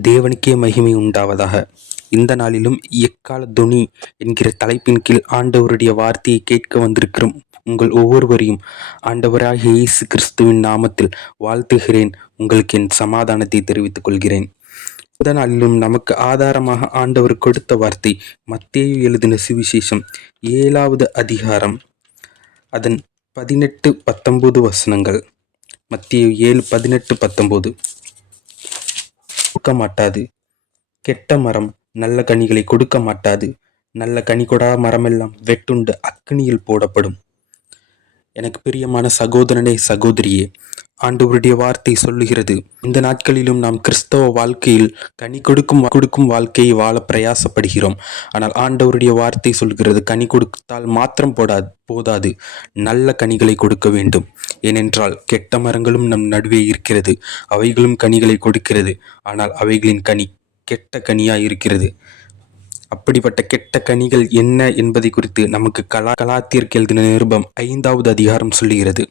தேவனுக்கே மகிமை உண்டாவதாக. இந்த நாளிலும் எக்கால துணி என்கிற தலைப்பின் கீழ் ஆண்டவருடைய வார்த்தையை கேட்க வந்திருக்கிறோம். உங்கள் ஒவ்வொருவரையும் ஆண்டவராகிய இயேசு கிறிஸ்துவின் நாமத்தில் வாழ்த்துகிறேன். உங்களுக்கு என் சமாதானத்தை தெரிவித்துக் கொள்கிறேன். இந்த நாளிலும் நமக்கு ஆதாரமாக ஆண்டவர் கொடுத்த வார்த்தை மத்தேயு எழுதின சுவிசேஷம் ஏழாவது அதிகாரம் அதன் பதினெட்டு பத்தொன்பது வசனங்கள். மத்திய ஏழு பதினெட்டு பத்தொம்போது கொடுக்க மாட்டாது. கெட்ட மரம் நல்ல கனிகளை கொடுக்க மாட்டாது. நல்ல கனி கொடா மரமெல்லாம் வெட்டுண்டு அக்னியில் போடப்படும். எனக்கு பிரியமான சகோதரனே சகோதரியே ஆண்டவருடைய வார்த்தை சொல்லுகிறது. இந்த நாட்களிலும் நாம் கிறிஸ்தவ வாழ்க்கையில் கனி கொடுக்கும் கொடுக்கும் வாழ்க்கையை வாழ பிரயாசப்படுகிறோம். ஆனால் ஆண்டவருடைய வார்த்தை சொல்கிறது கனி கொடுத்தால் மாத்திரம் போடாது போதாது. நல்ல கனிகளை கொடுக்க வேண்டும். ஏனென்றால் கெட்ட மரங்களும் நம் நடுவே இருக்கிறது. அவைகளும் கனிகளை கொடுக்கிறது. ஆனால் அவைகளின் கனி கெட்ட கனியாக இருக்கிறது அப்படிப்பட்ட கெட்ட கனிகள் என்ன என்பதை குறித்து நமக்கு கலா கலாத்திற்கு எழுதின நிருபம் ஐந்தாவது அதிகாரம் சொல்லுகிறது.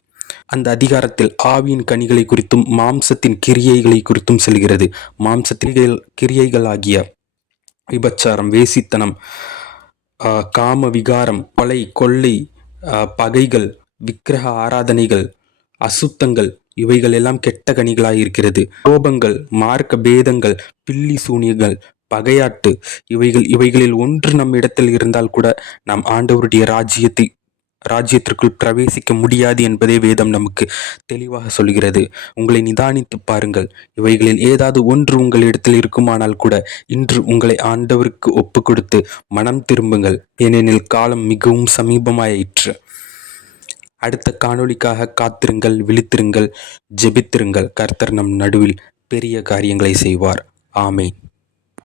அந்த அதிகாரத்தில் ஆவியின் கனிகளை குறித்தும் மாம்சத்தின் கிரியைகளை குறித்தும் செல்கிறது. மாம்சத்தின் கிரியைகள் ஆகிய விபச்சாரம் வேசித்தனம் காம விகாரம் கொலை கொள்ளை பகைகள் விக்கிரக ஆராதனைகள் அசுத்தங்கள் இவைகள் எல்லாம் கெட்ட கனிகளாய் இருக்கிறது. கோபங்கள் மார்க்க பேதங்கள் பில்லி சூனியங்கள் பகையாட்டு இவைகள் இவைகளில் ஒன்று நம் இடத்தில் இருந்தால் கூட நாம் ஆண்டவருடைய ராஜ்யத்தை ராஜ்யத்திற்குள் பிரவேசிக்க முடியாது என்பதே வேதம் நமக்கு தெளிவாக சொல்கிறது உங்களை நிதானித்து பாருங்கள். இவைகளில் ஏதாவது ஒன்று உங்களிடத்தில் இருக்குமானால் கூட இன்று உங்களை ஆண்டவருக்கு ஒப்பு கொடுத்து மனம் திரும்புங்கள். ஏனெனில் காலம் மிகவும் சமீபமாயிற்று. அடுத்த காணொளிக்காக காத்திருங்கள் விழித்திருங்கள் ஜெபித்திருங்கள். கர்த்தர் நம் நடுவில் பெரிய காரியங்களை செய்வார். ஆமேன்.